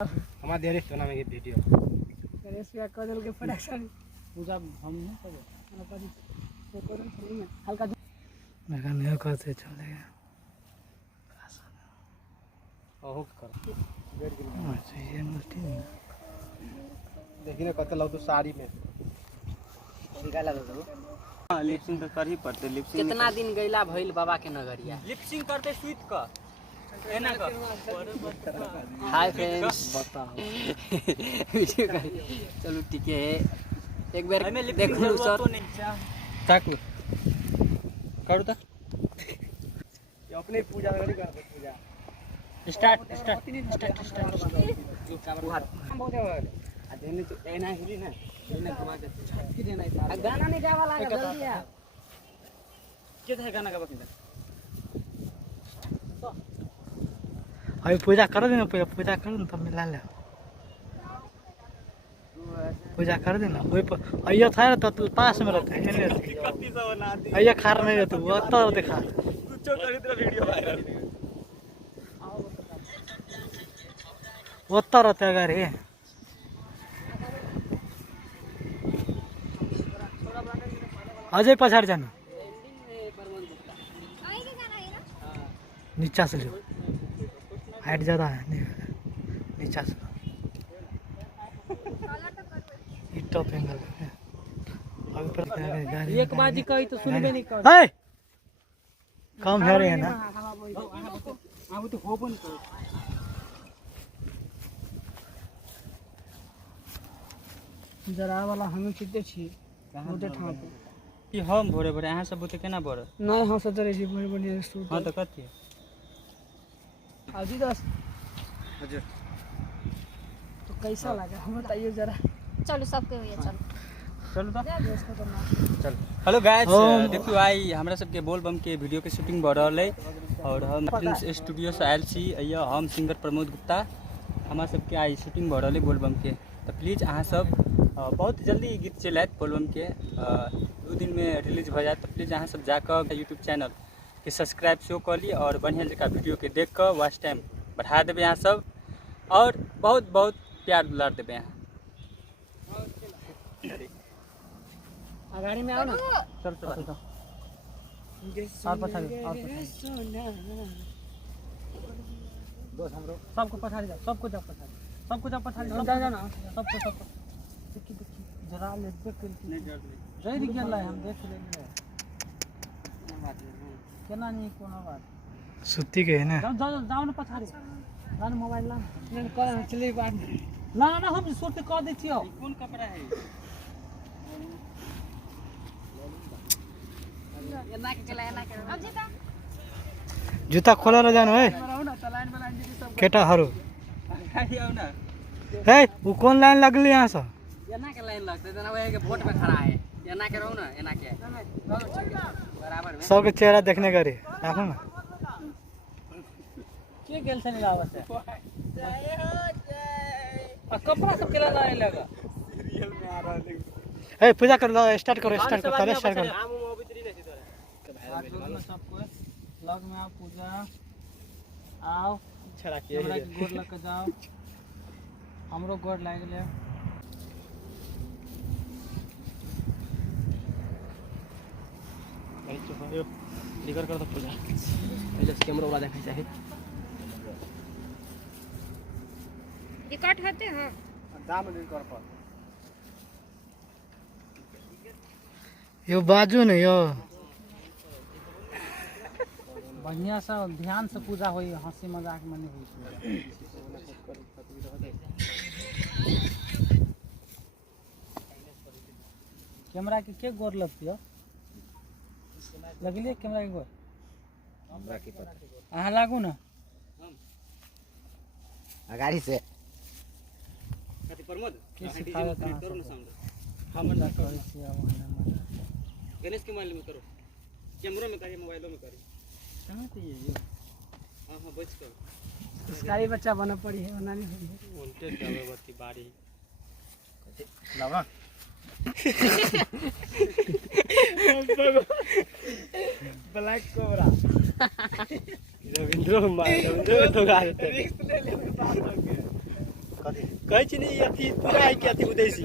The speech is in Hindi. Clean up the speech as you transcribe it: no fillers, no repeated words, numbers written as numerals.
हमारे देरे तो नाम है वीडियो गणेश भैया कदल के प्रोडक्शन पूजा हम नहीं करे रिकॉर्डिंग थोड़ी है हल्का मेरा नहीं करते चलेगा ओहो कर अच्छा ये मस्ती नहीं देखी ना कत लग तो साड़ी में निकाला दो हां लिपसिंग तो कर ही पड़ते लिपसिंग कितना दिन गइला भइल बाबा के नगरिया लिपसिंग करते स्वीट का एना का हाय फ्रेंड्स बताओ वीडियो कर चलो ठीक है एक बार देख लो सर ताक करू ता ये अपने पूजा करी करते पूजा स्टार्ट जो कैमरा बहुत है आ देने तो एना हिली ना एना घुमा के छक्की देना है गाना नहीं गावा लगा जल्दी आ के है गाना का बकिंदा अभी पूजा कर देना पूजा कर देना तब मिला ले पूजा कर देना वही पर अय्या था तो पास में रहते हैं अय्या खार नहीं रहते वो तो दिखा कुछ करी तेरा वीडियो वायरल वो तो रहते अगर ये अजय पछाड़ जाना नीचा से लो हाइट ज़्यादा है नहीं नीचा से ये टॉप एंगल है अभी पर गाड़ी एक बाजी कही तो सुनबे नहीं कर हे कम है रे ना अब तो हो बन कर जरा वाला हम चिते छी मोटे ठाम पे कि हम भोरे भोरे अहाँ सब बुते केना भोरे नहीं हम सतरे जी बड़ी बड़ी सूट हां तो कथि अजी दस हजुर तो कैसा लगा हम बताइए जरा चलो सबके हुए चलो चलो तो इसको तो ना चल हेलो गाइस देखियो आई हमरा सबके बोल बम के वीडियो के शूटिंग भ रहल है और हम फिल्म्स स्टूडियो से आयल छी अइया हम सिंगर प्रमोद गुप्ता हमरा सबके आई शूटिंग भ रहल है बोल बम के तो प्लीज अहाँ सब बहुत जल्दी गीत चल आयत बोल बम के 2 दिन में रिलीज भ जात तो प्लीज अहाँ सब जाकर यूट्यूब चैनल के सब्सक्राइब शो कर ली और बढ़िया जगह वीडियो के देख कर वॉच टाइम बढ़ा देवे यहाँ सब और बहुत बहुत प्यार दुलार देवे यहाँ गाड़ी में आओ ना चल चल और पछाड़ी दोस्त हमरो सबको पछाड़ी जा सबको जा पछाड़ी जा ना सबको देखी जरा ले देख के जय दिख गया हम देख लेंगे केना नहीं कोनो बात सुत्ती के है ना जाओ ना पछाड़ी लान मोबाइल लान नहीं कर चली बात ना हम सूट कर दै छियो कौन कपड़ा है एना के अब जीता जूता खोला रह जानो है रहो ना तो लाइन जी सब केटा हरो गाड़ी आओ ना हे वो कौन लाइन लगली यहाँ से एना के लाइन लगते तना वही के वोट पे खड़ा है एना के रहो ना एना के बराबर में सबके चेहरा देखने का रे देखो ना के गेल से लावत है आ कपड़ा सब केला लाए लगा रियल में आ रहा है हे पूजा कर लो स्टार्ट करो स्टार्ट करो पहले स्टार्ट करो हम अभी नहीं थी तोरा सबको लग में आओ पूजा आओ छड़ा के हमरा के गोड़ लग के जाओ हमरो गोड़ लाग ले भाई तो यो निकर कर तो पूजा पहले कैमरा वाला देखै चाहे रिकॉर्ड होते हैं दाम नहीं कर पर यो बाजू ने यो बढ़िया से ध्यान से पूजा होई हंसी मजाक में नहीं होई कैमरा के गोर लगतियो लगलिए कैमरा के गोर बाकी पता अहाँ लागू ना गाड़ी से कथि प्रमोद के सिखावे ता करो ना साउंड हम ना करै छी गणेश के मोबाइल में करो कैमरा में करिए मोबाइलों में करिए कहां से ये हां हां बच कर संस्कारी बच्चा बना पड़ी है बनानी है उनके गवर्ती बाड़ी लावा ब्लैक कोबरा रविंद्र तो गाते रिस्क ले ले कहे छी नहीं अथी पूरा है कि अथी उदेसी